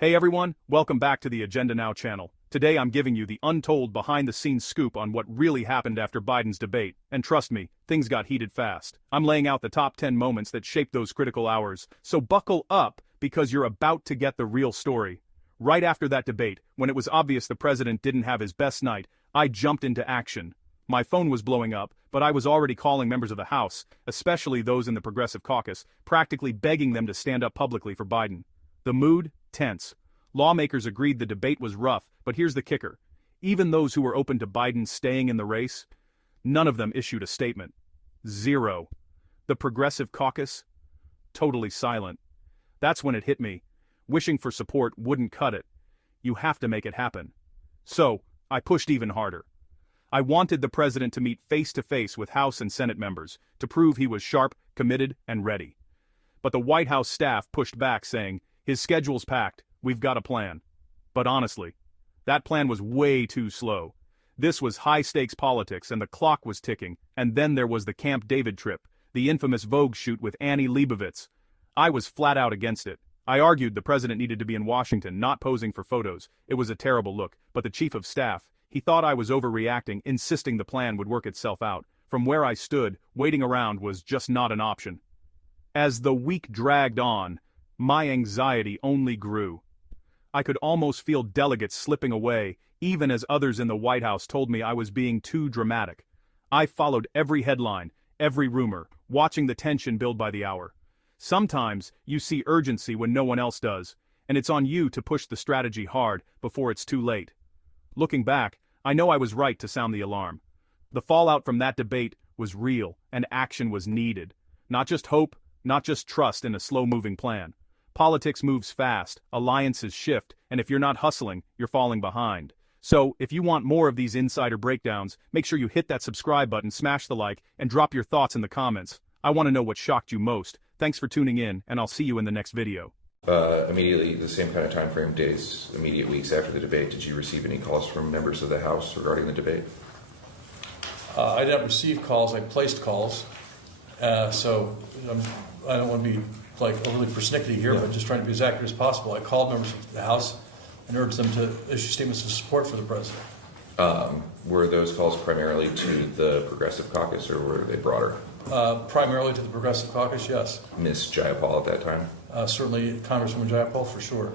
Hey everyone, welcome back to the Agenda Now channel. Today I'm giving you the untold behind-the-scenes scoop on what really happened after Biden's debate, and trust me, things got heated fast. I'm laying out the top 10 moments that shaped those critical hours, so buckle up because you're about to get the real story. Right after that debate, when it was obvious the president didn't have his best night, I jumped into action. My phone was blowing up, but I was already calling members of the House, especially those in the Progressive Caucus, practically begging them to stand up publicly for Biden. The mood? Tense. Lawmakers agreed the debate was rough, but here's the kicker. Even those who were open to Biden staying in the race, none of them issued a statement. Zero. The Progressive Caucus? Totally silent. That's when it hit me. Wishing for support wouldn't cut it. You have to make it happen. So, I pushed even harder. I wanted the president to meet face-to-face with House and Senate members, to prove he was sharp, committed, and ready. But the White House staff pushed back saying, his schedule's packed, we've got a plan. But honestly, that plan was way too slow. This was high-stakes politics and the clock was ticking, and then there was the Camp David trip, the infamous Vogue shoot with Annie Leibovitz. I was flat out against it. I argued the president needed to be in Washington, not posing for photos. It was a terrible look, but the chief of staff, he thought I was overreacting, insisting the plan would work itself out. From where I stood, waiting around was just not an option. As the week dragged on, my anxiety only grew. I could almost feel delegates slipping away, even as others in the White House told me I was being too dramatic. I followed every headline, every rumor, watching the tension build by the hour. Sometimes, you see urgency when no one else does, and it's on you to push the strategy hard before it's too late. Looking back, I know I was right to sound the alarm. The fallout from that debate was real, and action was needed. Not just hope, not just trust in a slow-moving plan. Politics moves fast, alliances shift, and if you're not hustling, you're falling behind. So, if you want more of these insider breakdowns, make sure you hit that subscribe button, smash the like, and drop your thoughts in the comments. I want to know what shocked you most. Thanks for tuning in, and I'll see you in the next video. Immediately, the same kind of time frame, days, immediate weeks after the debate, did you receive any calls from members of the House regarding the debate? I didn't receive calls, I placed calls. So I don't want to be overly persnickety here, but just trying to be as accurate as possible. I called members of the House and urged them to issue statements of support for the president. Were those calls primarily to the Progressive Caucus, or were they broader? Primarily to the Progressive Caucus, yes. Ms. Jayapal at that time? Certainly Congresswoman Jayapal, for sure.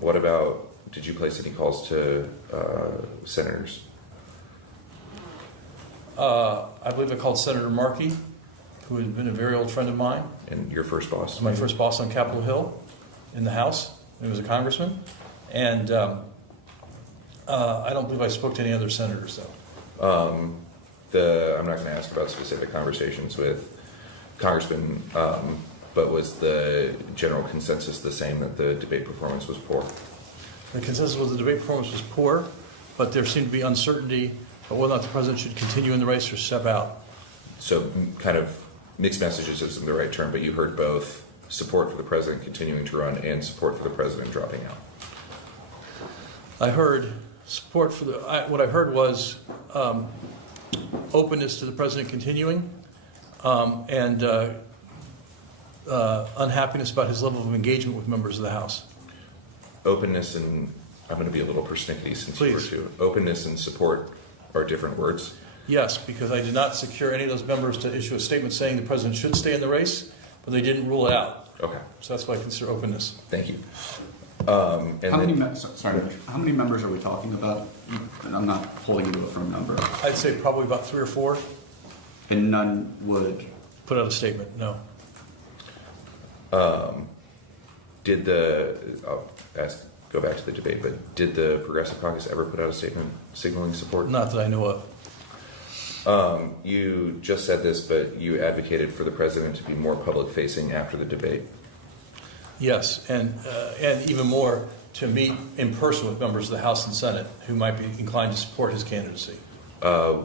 What about, did you place any calls to senators? I believe I called Senator Markey, who had been a very old friend of mine. And your first boss? My first boss on Capitol Hill in the House. He was a congressman. And I don't believe I spoke to any other senators, though. I'm not going to ask about specific conversations with congressmen, but was the general consensus the same that the debate performance was poor? The consensus was the debate performance was poor, but there seemed to be uncertainty about whether or not the president should continue in the race or step out. So kind of mixed messages isn't the right term, but you heard both support for the president continuing to run and support for the president dropping out. I heard support for what I heard was openness to the president continuing and unhappiness about his level of engagement with members of the House. Openness and, I'm going to be a little persnickety since Please. You were too. Openness and support are different words. Yes, because I did not secure any of those members to issue a statement saying the president should stay in the race, but they didn't rule it out. Okay. So that's what I consider openness. Thank you. How many members are we talking about? And I'm not holding you to a firm number. I'd say probably about 3 or 4. And none would Put out a statement, no. Go back to the debate, but did the Progressive Caucus ever put out a statement signaling support? Not that I know of. You just said this, but you advocated for the president to be more public-facing after the debate. Yes, and even more to meet in person with members of the House and Senate who might be inclined to support his candidacy. I'm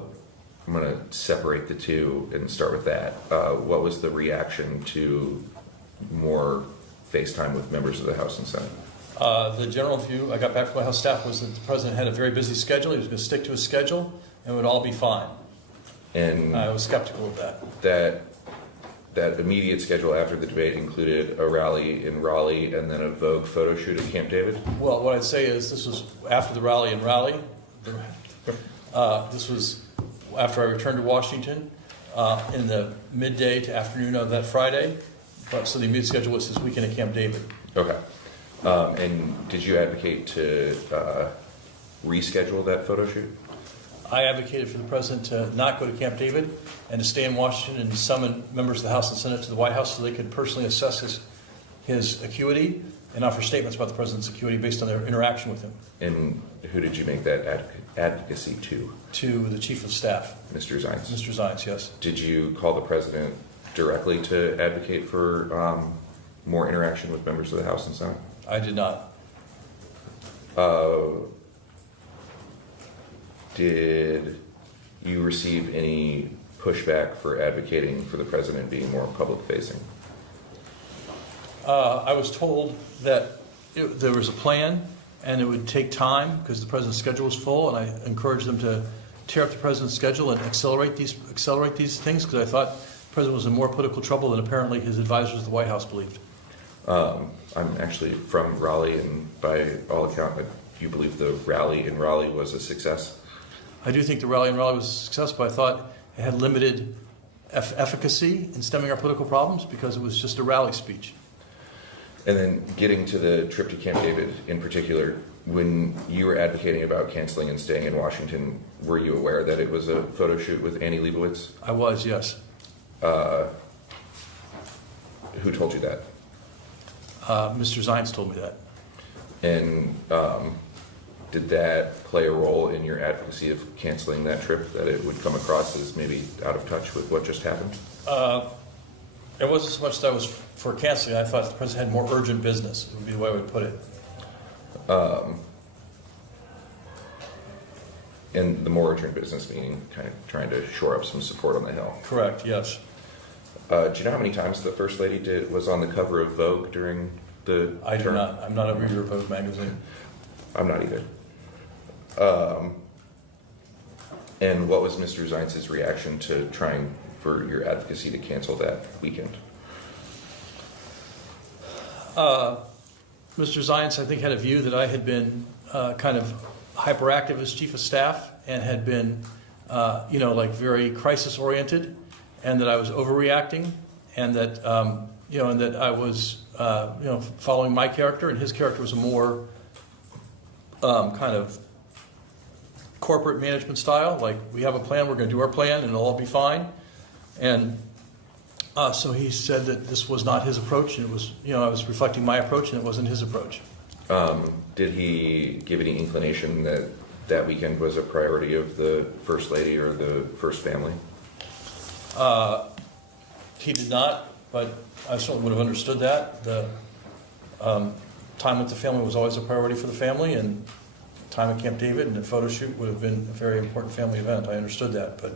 going to separate the two and start with that. What was the reaction to more FaceTime with members of the House and Senate? The general view I got back from my House staff was that the president had a very busy schedule. He was going to stick to his schedule and it would all be fine. And I was skeptical of that. That that immediate schedule after the debate included a rally in Raleigh and then a Vogue photo shoot at Camp David? Well, what I'd say is this was after the rally in Raleigh. This was after I returned to Washington in the midday to afternoon of that Friday. So the immediate schedule was this weekend at Camp David. Okay. And did you advocate to reschedule that photo shoot? I advocated for the president to not go to Camp David and to stay in Washington and summon members of the House and Senate to the White House so they could personally assess his acuity and offer statements about the president's acuity based on their interaction with him. And who did you make that advocacy to? To the Chief of Staff. Mr. Zients? Mr. Zients, yes. Did you call the president directly to advocate for more interaction with members of the House and Senate? I did not. Did you receive any pushback for advocating for the president being more public-facing? I was told that there was a plan and it would take time because the president's schedule was full, and I encouraged them to tear up the president's schedule and accelerate these things because I thought the president was in more political trouble than apparently his advisors at the White House believed. I'm actually from Raleigh, and by all accounts, you believe the rally in Raleigh was a success? I do think the rally in Raleigh was a success, but I thought it had limited efficacy in stemming our political problems because it was just a rally speech. And then getting to the trip to Camp David in particular, when you were advocating about canceling and staying in Washington, were you aware that it was a photo shoot with Annie Leibovitz? I was, yes. Who told you that? Mr. Zients told me that. And did that play a role in your advocacy of canceling that trip, that it would come across as maybe out of touch with what just happened? It wasn't so much that I was for canceling. I thought the president had more urgent business, would be the way I would put it. And the more urgent business meaning kind of trying to shore up some support on the Hill. Correct, yes. Do you know how many times the First Lady was on the cover of Vogue during the I do term? not. I'm not a reader of Vogue magazine. I'm not either. And what was Mr. Zients' reaction to trying for your advocacy to cancel that weekend? Mr. Zients, I think, had a view that I had been kind of hyperactive as chief of staff and had been, very crisis-oriented, and that I was overreacting, and that, and that I was, following my character, and his character was a more kind of corporate management style. Like, we have a plan, we're going to do our plan, and it'll all be fine. And so he said that this was not his approach, and it was, I was reflecting my approach, and it wasn't his approach. Did he give any inclination that that weekend was a priority of the First Lady or the First Family? He did not, but I certainly would have understood that. The time with the family was always a priority for the family, and time at Camp David and the photo shoot would have been a very important family event. I understood that, but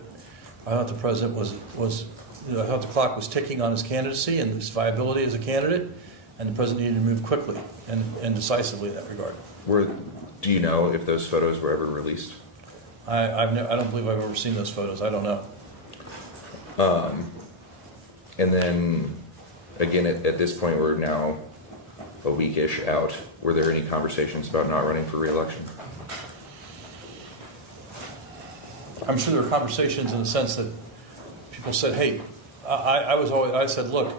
I thought the president I thought the clock was ticking on his candidacy and his viability as a candidate, and the president needed to move quickly and decisively in that regard. Do you know if those photos were ever released? I don't believe I've ever seen those photos. I don't know. And then, again, at this point, we're now a week-ish out. Were there any conversations about not running for re-election? I'm sure there were conversations in the sense that people said, hey, I said, look,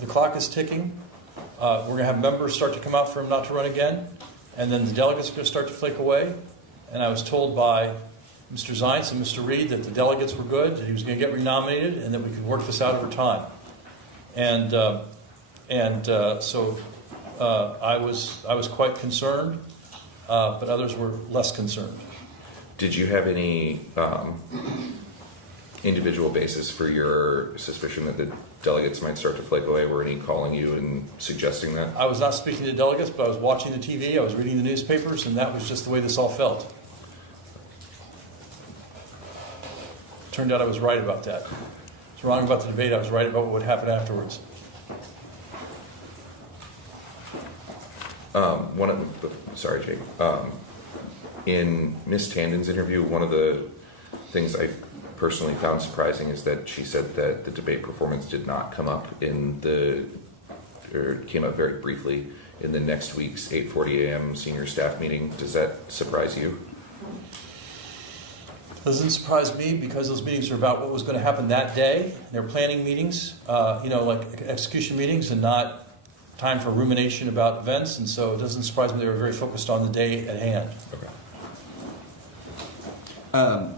the clock is ticking. We're going to have members start to come out for him not to run again. And then the delegates are going to start to flake away. And I was told by Mr. Zients and Mr. Reed that the delegates were good, that he was going to get renominated, and that we could work this out over time. And so I was quite concerned, but others were less concerned. Did you have any individual basis for your suspicion that the delegates might start to flake away? Were any calling you and suggesting that? I was not speaking to delegates, but I was watching the TV, I was reading the newspapers, and that was just the way this all felt. Turned out I was right about that. I was wrong about the debate, I was right about what would happen afterwards. Sorry, Jake. In Miss Tandon's interview, one of the things I personally found surprising is that she said that the debate performance did not come up or came up very briefly in the next week's 8:40 a.m. senior staff meeting. Does that surprise you? Doesn't surprise me because those meetings are about what was going to happen that day. They're planning meetings, like execution meetings, and not time for rumination about events. And so it doesn't surprise me they were very focused on the day at hand. Okay.